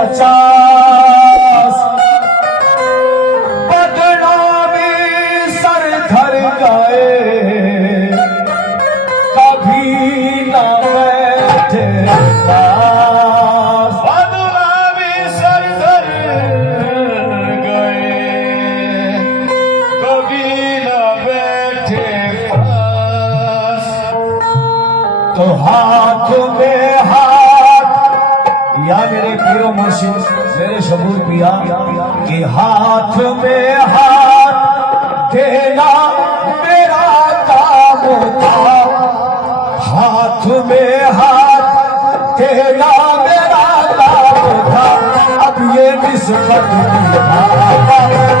50 बदनामी सर धर गए कभी ना बैठे पास बदनामी सर धर गए कभी न बैठे पास। तो हाथ में हाथ या मेरे पीरो मुर्शिद मेरे शबूर पिया कि हाथ में हाथ देना मेरा काम था। हाथ में हाथ देना मेरा काम था। अब ये निस्बत मेरा काम है।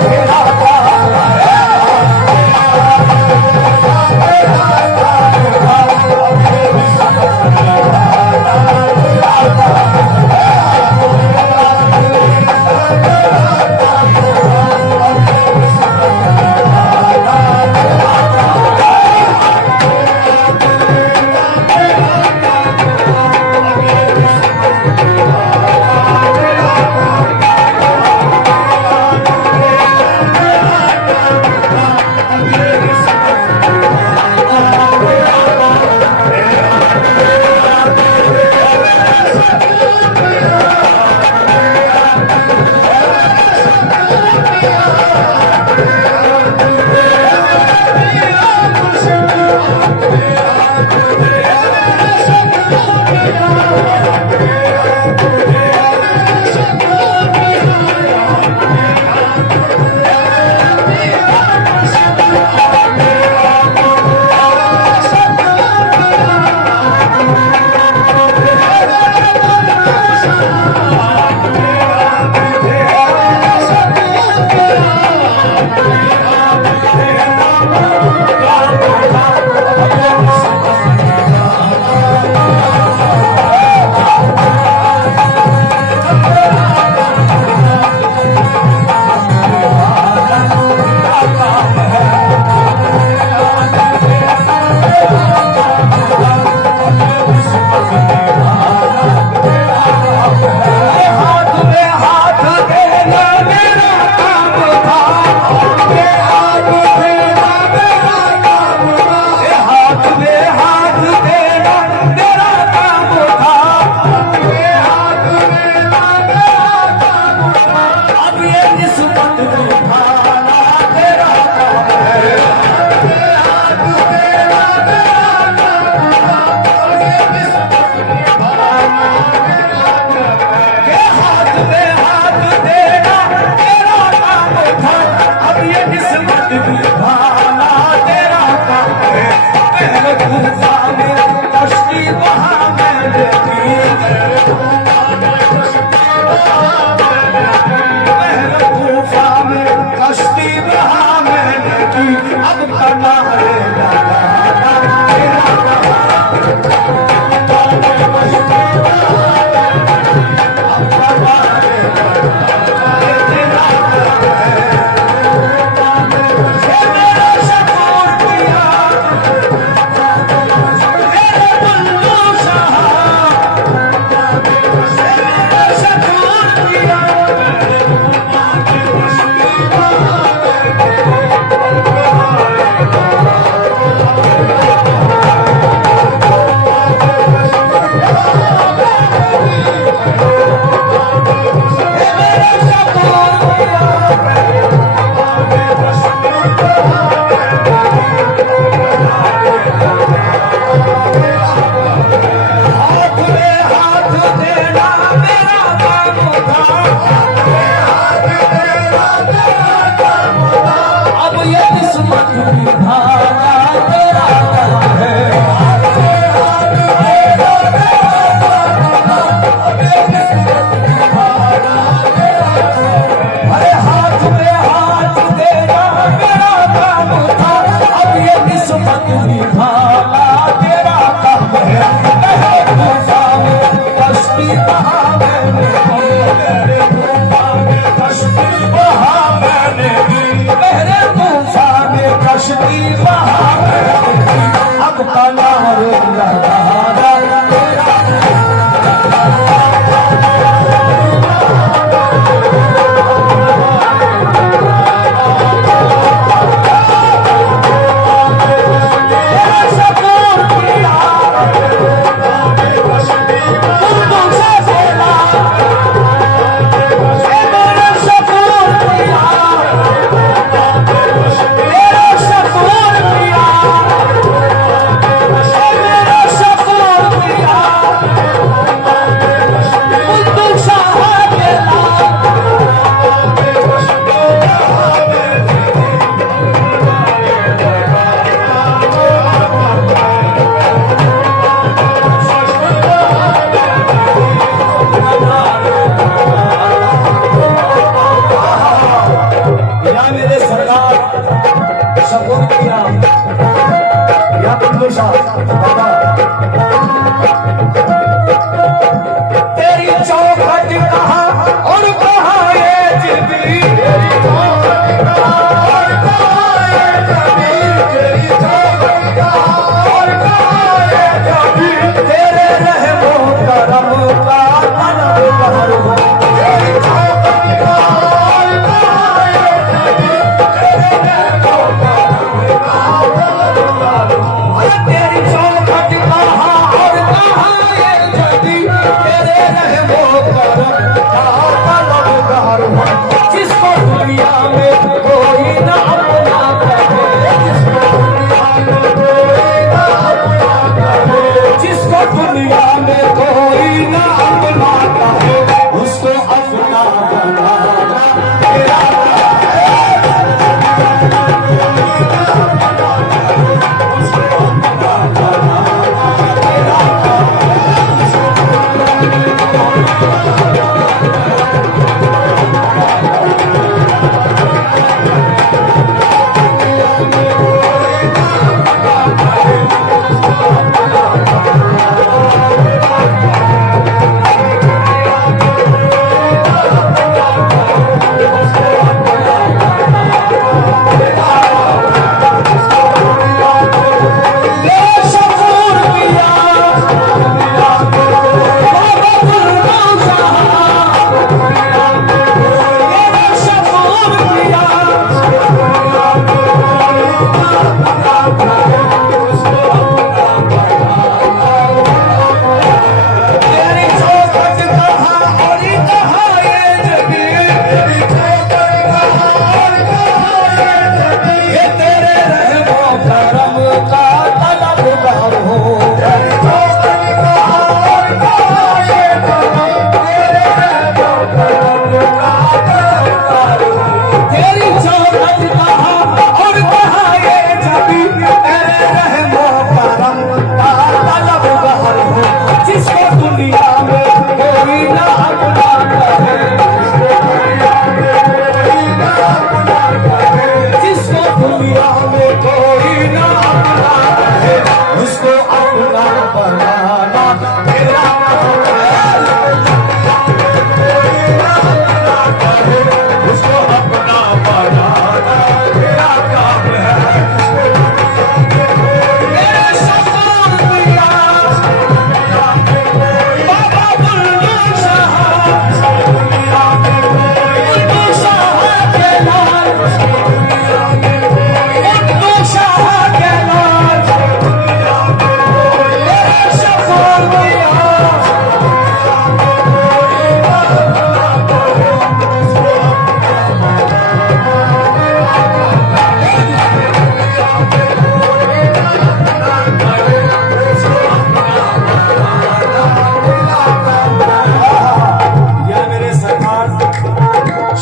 या मेरे सरकार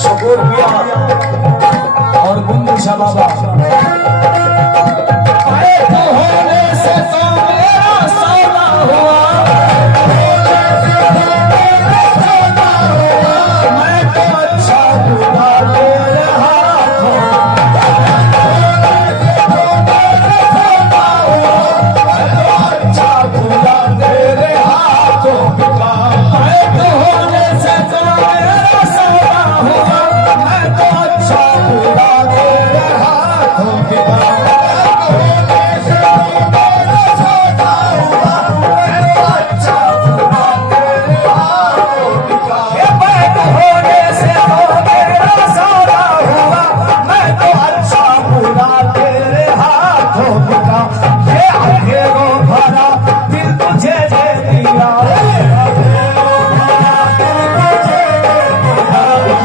शकूर पिया और गुंजू शाह बाबा आए तो होने से तो मेरा सौदा हुआ मैं तो अच्छा बुरा तेरे हाथों अच्छा बुरा तेरे हाथों बिका आए तो होने से तो मेरा सौदा हुआ मैं तो अच्छा बुरा तेरे हाथों बिका ये बैठ होने से तो मेरा सौदा हुआ मैं तो अच्छा बुरा तेरे हाथों बिका ये अंधेरों भरा दिल तुझे दे दिया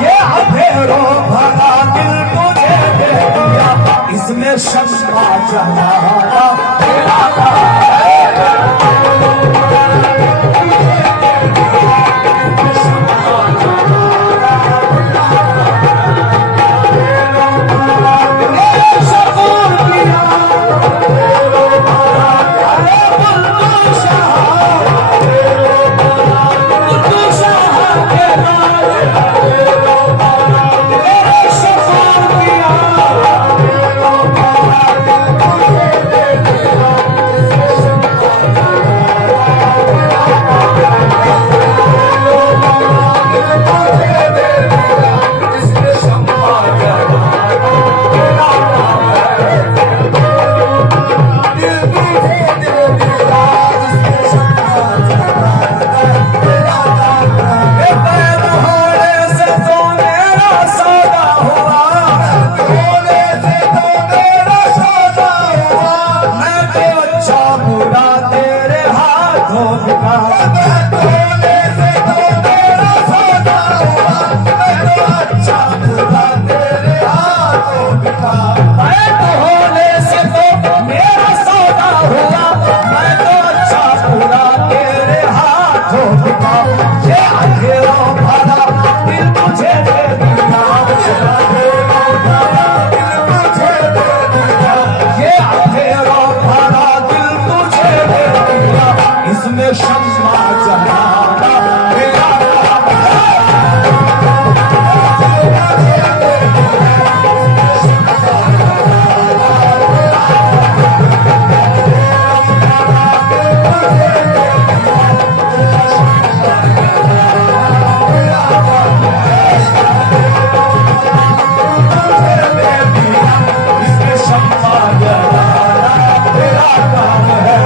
ये अंधेरों भरा दिल तुझे दे दिया इसमें शम्मा जलाना तेरा काम है शकूर पिया बुल्लू शाह के नाल शकूर पिया ये बैठ होने से तो मेरा सौदा हुआ मैं तो अच्छा बुरा तेरे हाथों बिका बैठ होने से तो मेरा सौदा हुआ मैं तो अच्छा बुरा तेरे हाथों बिका ये अंधेरों भरा दिल तुझे दे दिया ये अंधेरों भरा दिल तुझे दे दिया इसमें शम्मा जलाना तेरा काम है इसमें शम्मा जलाना तेरा काम है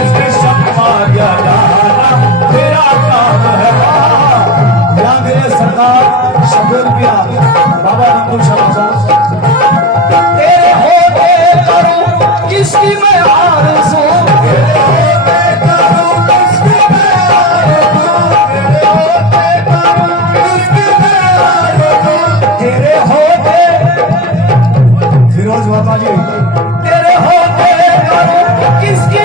इसमें शम्मा जलाना तेरा काम है या मेरे सरकार शकूर पिया बाबा रंगू शाह तेरे होते करूं किसकी मैं आरज़ू तेरे होते फिरोज बाबा जी तेरे होते करूं किसकी